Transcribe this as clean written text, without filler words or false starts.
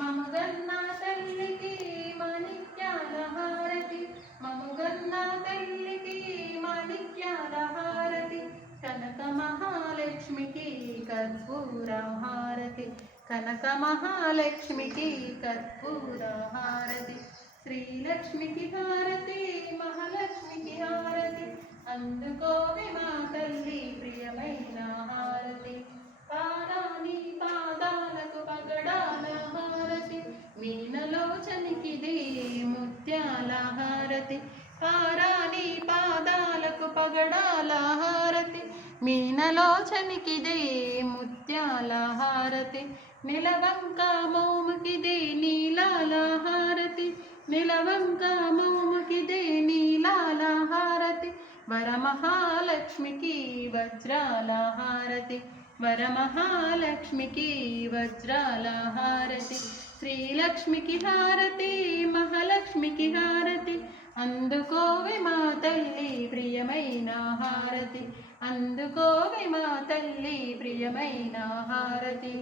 మముగన్న తల్లికి మాణిక్యాల హారతి, మముగన్న తల్లికి మాణిక్యాల హారతి, కనక మహాలక్ష్మికి కర్పూర హారతి, కనక మహాలక్ష్మికి కర్పూర హారతి, శ్రీలక్ష్మికి హారతి, మహాలక్ష్మికి హారతి, అందుకోవే మా తల్లి ప్రియమైన హారతి, పారాని పాదాలకు పగడాల హారతి, మీనలోచనికిది ముత్యాల హారతి, పారాని పాదాలకు పగడాల హారతి, మీనలోచనికిది ముత్యాల హారతి, నిలవంక మోముకిది నీలాల హారతి, నిలవంక మోముకిది నీలాల హారతి, వరమహాలక్ష్మికి వజ్రాల హారతి, వరమహాలక్ష్మికి వజ్రాల హారతి, శ్రీలక్ష్మికి హారతి, మహాలక్ష్మికి హారతి, అందుకోవే మా తల్లి ప్రియమైన హారతి, అందుకోవే మా తల్లి ప్రియమైన హారతి.